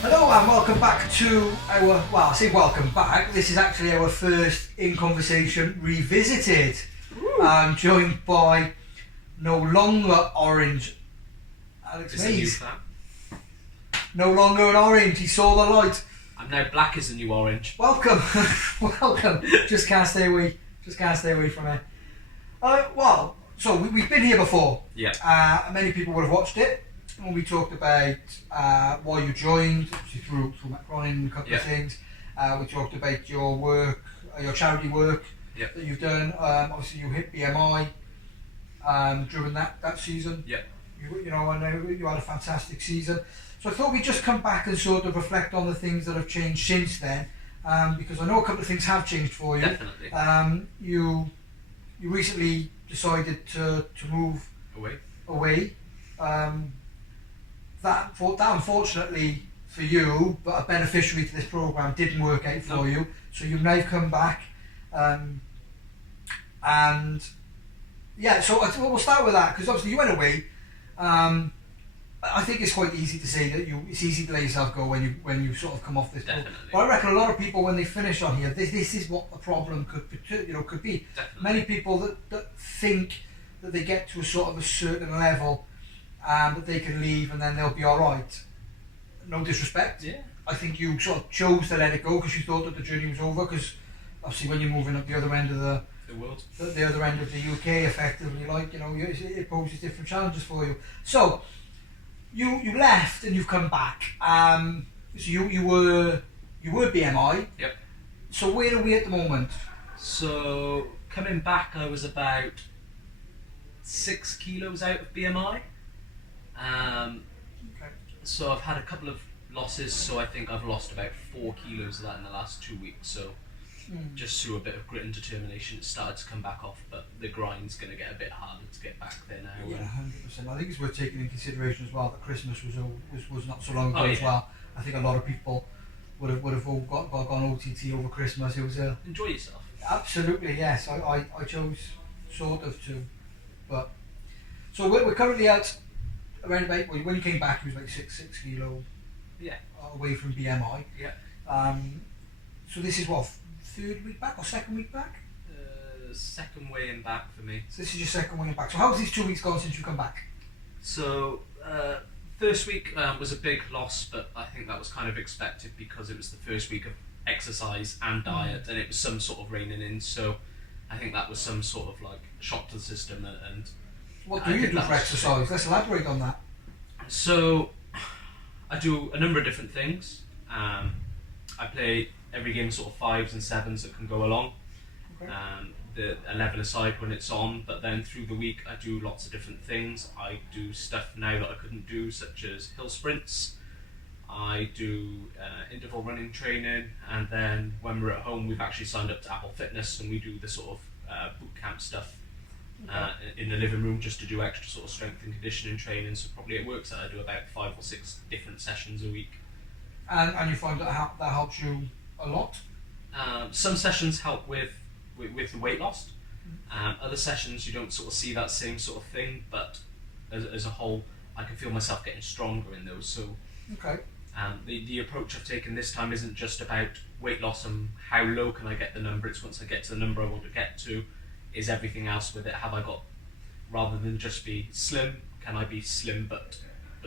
Hello and welcome back to our, well, I say welcome back, this is actually our first In Conversation Revisited. I'm joined by no longer orange Alex Mays. No longer an orange, he saw the light. I'm now black as the new orange. Welcome, welcome. Just can't stay away from it. So we've been here before. Yeah. Many people would have watched it. When we talked about why you joined, obviously through Macron and a couple of things. We talked about your work, your charity work that you've done. Obviously, you hit BMI during that season. Yeah. You know, I know you had a fantastic season. So I thought we'd just come back and sort of reflect on the things that have changed since then, because I know a couple of things have changed for you. Definitely. You recently decided to move away. That unfortunately for you, but a beneficiary to this program, didn't work out for you. So you've now come back, and yeah. So we'll start with that because obviously you went away. I think it's quite easy to say that it's easy to let yourself go when you sort of come off this. Definitely. But I reckon a lot of people when they finish on here, this is what the problem could be. Definitely. Many people that think that they get to a sort of a certain level. That they can leave and then they'll be alright. No disrespect. Yeah. I think you sort of chose to let it go because you thought that the journey was over. Because obviously, when you're moving up the other end of the world, the other end of the UK, effectively, it poses different challenges for you. So you left and you've come back. So you were BMI. Yep. So where are we at the moment? So coming back, I was about 6 kilos out of BMI. So I've had a couple of losses, so I think I've lost about 4 kilos of that in the last 2 weeks. So just through a bit of grit and determination, it started to come back off, but the grind's going to get a bit harder to get back there now. Yeah, 100%. I think it's worth taking into consideration as well that Christmas was not so long ago as well. I think a lot of people would have all gone OTT over Christmas. It was enjoy yourself. Absolutely, yes. I chose sort of to, but so we're currently at around about, when you came back, you was like 6 kilo away from BMI. Yeah. So this is what, third week back or second week back? Second weighing back for me. So this is your second weighing back. So how's these 2 weeks gone since you come back? So first week was a big loss, but I think that was kind of expected because it was the first week of exercise and diet, and it was some sort of reining in. So I think that was some sort of like shock to the system and what do you do for exercise? Let's elaborate on that. So, I do a number of different things. I play every game sort of 5s and 7s that can go along. Okay. The 11 aside when it's on, but then through the week I do lots of different things. I do stuff now that I couldn't do, such as hill sprints. I do interval running training, and then when we're at home we've actually signed up to Apple Fitness and we do the sort of boot camp stuff. In the living room just to do extra sort of strength and conditioning training, so probably it works out I do about 5 or 6 different sessions a week. And you find that helps you a lot? Some sessions help with the weight loss. Other sessions you don't sort of see that same sort of thing, but as a whole I can feel myself getting stronger in those. So the approach I've taken this time isn't just about weight loss and how low can I get the number, it's once I get to the number I want to get to, is everything else with it. Have I got, rather than just be slim, can I be slim but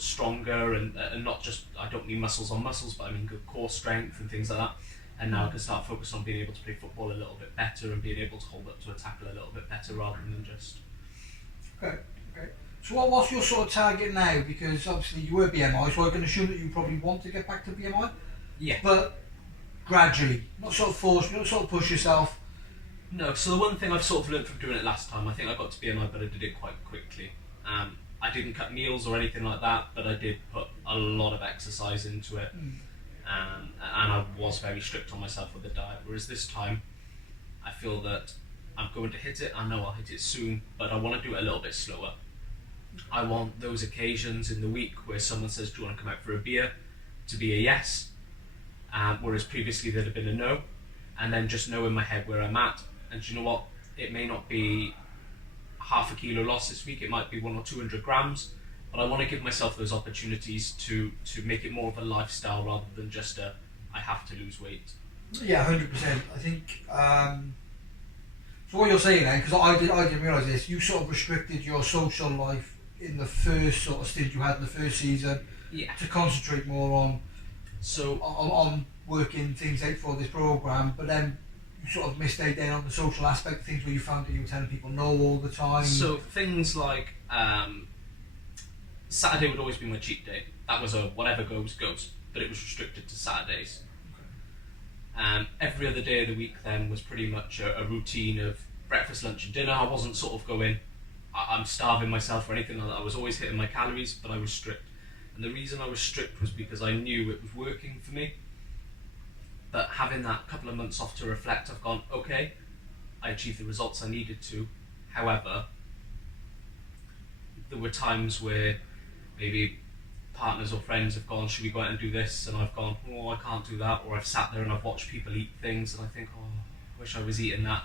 stronger and not just, I don't mean muscles on muscles, but I mean good core strength and things like that. And now I can start focusing on being able to play football a little bit better and being able to hold up to a tackle a little bit better rather than just... Okay. So what's your sort of target now? Because obviously you were BMI, so I can assume that you probably want to get back to BMI? Yeah. But gradually, not sort of force, not sort of push yourself. No, so the one thing I've sort of learned from doing it last time, I think I got to BMI, but I did it quite quickly. I didn't cut meals or anything like that, but I did put a lot of exercise into it. And I was very strict on myself with the diet, whereas this time I feel that I'm going to hit it. I know I'll hit it soon, but I want to do it a little bit slower. I want those occasions in the week where someone says, do you want to come out for a beer, to be a yes, whereas previously there'd have been a no, and then just know in my head where I'm at. And do you know what, it may not be half a kilo loss this week, it might be 100 or 200 grams, but I want to give myself those opportunities to make it more of a lifestyle rather than just a I have to lose weight. Yeah, 100%. I think. So what you're saying then, because I didn't realise this, you sort of restricted your social life in the first sort of stint you had in the first season. Yeah. To concentrate more on working things out for this programme, but then you sort of missed out then on the social aspect, things where you found that you were telling people no all the time. So things like Saturday would always be my cheat day. That was a whatever goes, but it was restricted to Saturdays. Every other day of the week then was pretty much a routine of breakfast, lunch and dinner. I wasn't sort of going, I'm starving myself or anything like that. I was always hitting my calories, but I was strict. And the reason I was strict was because I knew it was working for me. But having that couple of months off to reflect, I've gone, okay, I achieved the results I needed to. However, there were times where maybe partners or friends have gone, should we go out and do this? And I've gone, oh, I can't do that. Or I've sat there and I've watched people eat things and I think, oh, I wish I was eating that.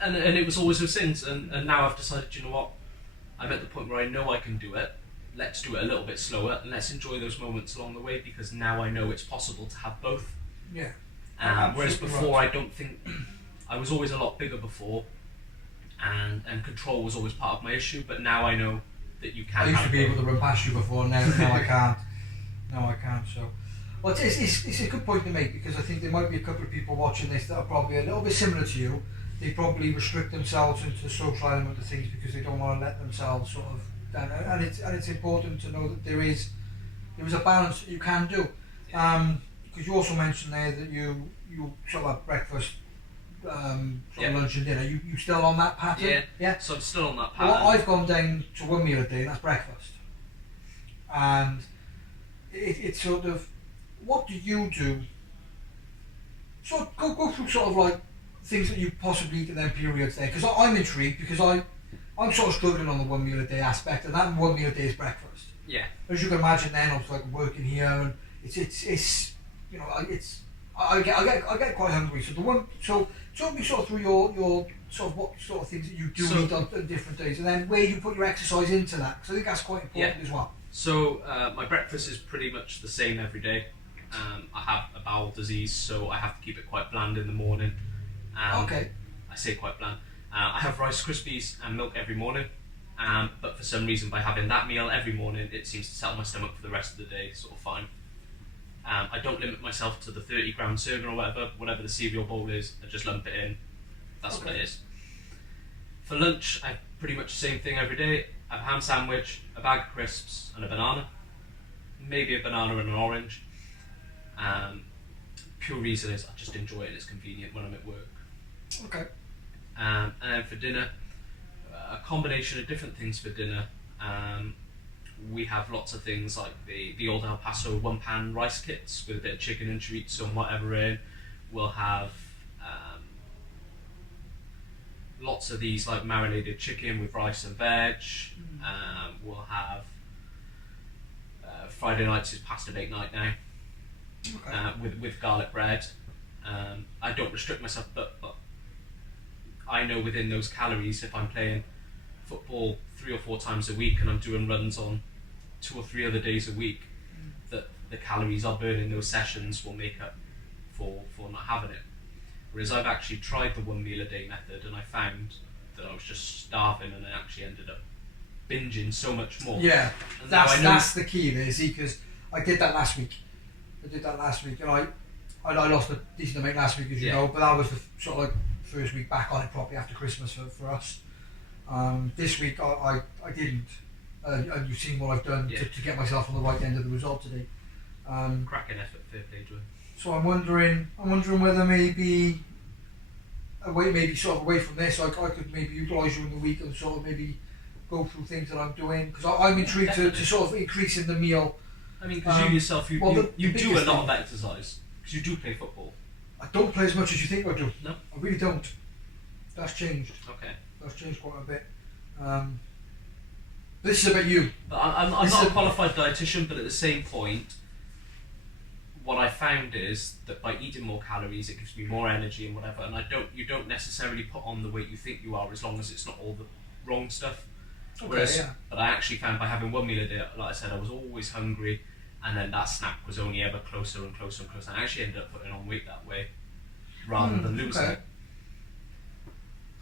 And it was always those things. And now I've decided, you know what? I'm at the point where I know I can do it. Let's do it a little bit slower and let's enjoy those moments along the way, because now I know it's possible to have both. Yeah. Whereas before, right. I don't think, I was always a lot bigger before, and control was always part of my issue, but now I know that you can. I used to be able to run past you before, now I can't. No, I can't. So, well, it's a good point to make, because I think there might be a couple of people watching this that are probably a little bit similar to you. They probably restrict themselves into the social element of things because they don't want to let themselves sort of down. And it's important to know that there is a balance that you can do. Because you also mentioned there that you sort of have breakfast, sort of lunch and dinner. You still on that pattern? Yeah. So I'm still on that pattern. Well, I've gone down to one meal a day, and that's breakfast. And it's sort of, what do you do? So go through sort of like things that you possibly eat in them periods there, because I'm intrigued, because I'm sort of struggling on the one meal a day aspect, and that one meal a day is breakfast. Yeah. As you can imagine, then I was like working here, and it's you know, I get quite hungry. So talk me sort of through your sort of what sort of things that you do eat on different days, and then where you put your exercise into that, because I think that's quite important as well. So my breakfast is pretty much the same every day. I have a bowel disease, so I have to keep it quite bland in the morning. Okay. I say quite bland. I have Rice Krispies and milk every morning, but for some reason, by having that meal every morning, it seems to settle my stomach for the rest of the day sort of fine. I don't limit myself to the 30-gram serving or whatever the cereal bowl is. I just lump it in. That's what it is. For lunch, I have pretty much the same thing every day. I have a ham sandwich, a bag of crisps, and a banana. Maybe a banana and an orange. Pure reason is I just enjoy it. It's convenient when I'm at work. Okay. And then for dinner, a combination of different things for dinner. We have lots of things like the old El Paso one-pan rice kits with a bit of chicken and chorizo and whatever in. We'll have lots of these like marinated chicken with rice and veg. We'll have Friday nights is pasta bake night now. Okay. With garlic bread. I don't restrict myself, but I know within those calories, if I'm playing football 3 or 4 times a week and I'm doing runs on 2 or 3 other days a week, that the calories I burn in those sessions will make up for not having it. Whereas I've actually tried the one meal a day method, and I found that I was just starving, and I actually ended up binging so much more. Yeah, and that's the key there, see, because I did that last week. And I lost a decent amount last week, as you know, but that was the sort of like first week back on it properly after Christmas for us. This week I didn't, and you've seen what I've done to get myself on the right end of the result today. Cracking effort, fair play to him. So I'm wondering whether maybe sort of away from this, I could maybe utilise you in the week and sort of maybe go through things that I'm doing, because I'm intrigued to sort of increase in the meal. I mean, because you yourself, you do a lot of exercise, because you do play football. I don't play as much as you think I do. No? I really don't. That's changed. Okay. That's changed quite a bit. This is about you. But I'm not a qualified dietitian, but at the same point, what I found is that by eating more calories, it gives me more energy and whatever, and you don't necessarily put on the weight you think you are, as long as it's not all the wrong stuff. Okay, But I actually found by having one meal a day, like I said, I was always hungry, and then that snack was only ever closer and closer and closer. And I actually ended up putting on weight that way, rather than losing it.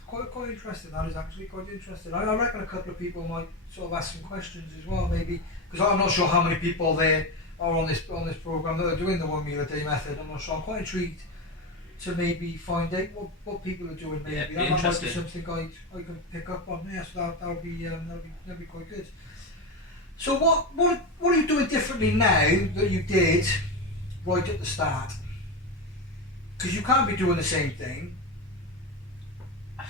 Quite interesting. That is actually quite interesting. I reckon a couple of people might sort of ask some questions as well, maybe, because I'm not sure how many people there are on this program that are doing the 1 meal a day method. I'm not sure. I'm quite intrigued to maybe find out what people are doing. Maybe that might be something I can pick up on. Yeah, so that'll be quite good. So what are you doing differently now that you did right at the start? Because you can't be doing the same thing. Are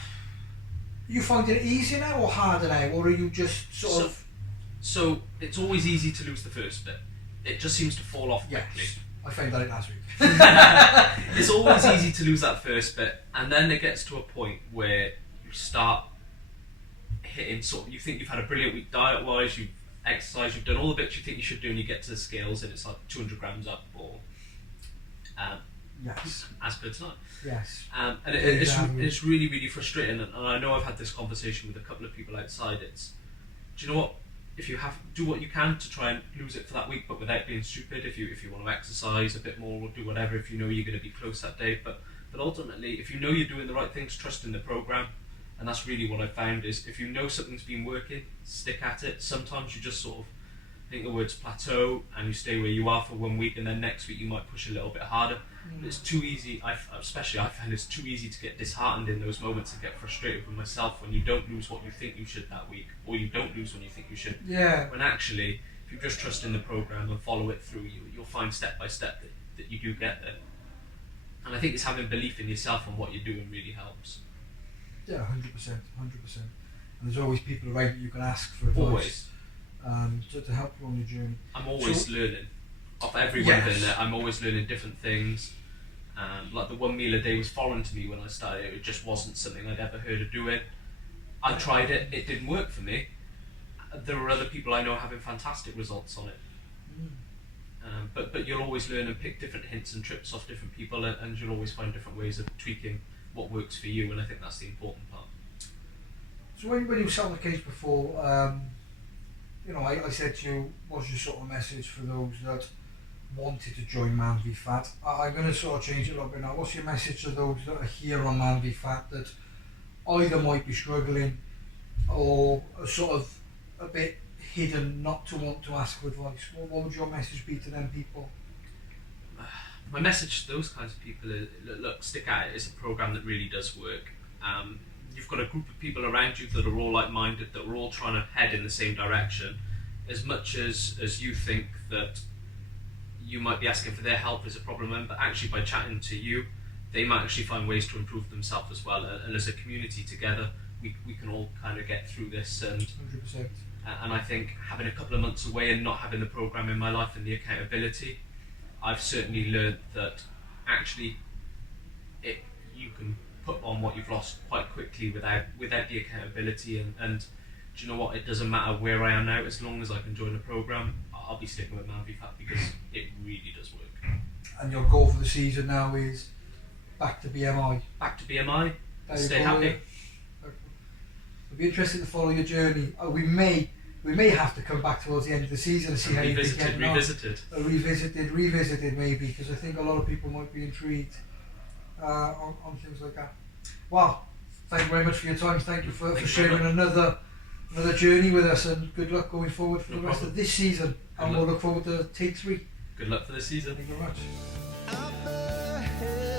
you finding it easier now or harder now, or are you just sort of... So it's always easy to lose the first bit. It just seems to fall off quickly. Yes, I found that out last week. It's always easy to lose that first bit, and then it gets to a point where you start hitting you think you've had a brilliant week diet-wise, you've exercised, you've done all the bits you think you should do, and you get to the scales and it's like 200 grams up, or yes, as per tonight. Yes. And it's really, really frustrating, and I know I've had this conversation with a couple of people outside. Do you know what? If you do what you can to try and lose it for that week, but without being stupid. If you want to exercise a bit more or do whatever, if you know you're going to be close that day, but ultimately, if you know you're doing the right things, trust in the program. And that's really what I found is if you know something's been working, stick at it. Sometimes you just sort of, I think the words plateau, and you stay where you are for 1 week, and then next week you might push a little bit harder. But it's too easy, I find it's too easy to get disheartened in those moments and get frustrated with myself when you don't lose what you think you should that week, or you don't lose when you think you should. Yeah. When actually, if you just trust in the program and follow it through, you'll find step by step that you do get there. And I think it's having belief in yourself and what you're doing really helps. Yeah, 100%. And there's always people around that you can ask for advice. Always. To help you on your journey. I'm always learning. Of everyone in there, I'm always learning different things. Like the 1 meal a day was foreign to me when I started. It just wasn't something I'd ever heard of doing. I tried it, it didn't work for me. There are other people I know having fantastic results on it. But you'll always learn and pick different hints and trips off different people, and you'll always find different ways of tweaking what works for you, and I think that's the important part. So when you sat on the case before, I said to you, what's your sort of message for those that wanted to join MANvFAT? I'm going to sort of change it a little bit now. What's your message to those that are here on MANvFAT that either might be struggling or are sort of a bit hidden, not to want to ask for advice? What would your message be to them people? My message to those kinds of people is, look, stick at it. It's a program that really does work. You've got a group of people around you that are all like-minded, that are all trying to head in the same direction. As much as you think that you might be asking for their help is a problem, but actually by chatting to you, they might actually find ways to improve themselves as well. And as a community together, we can all kind of get through this. And 100%. And I think having a couple of months away and not having the program in my life and the accountability, I've certainly learned that actually you can put on what you've lost quite quickly without the accountability. And do you know what? It doesn't matter where I am now, as long as I can join the program, I'll be sticking with MANvFAT because it really does work. And your goal for the season now is back to BMI. Back to BMI. Stay happy. It'll be interesting to follow your journey. We may have to come back towards the end of the season and see how you're getting on. Revisited maybe, because I think a lot of people might be intrigued on things like that. Well, thank you very much for your time. Thank you for sharing another journey with us, and good luck going forward for the rest of this season. And we'll look forward to take 3. Good luck for this season. Thank you very much.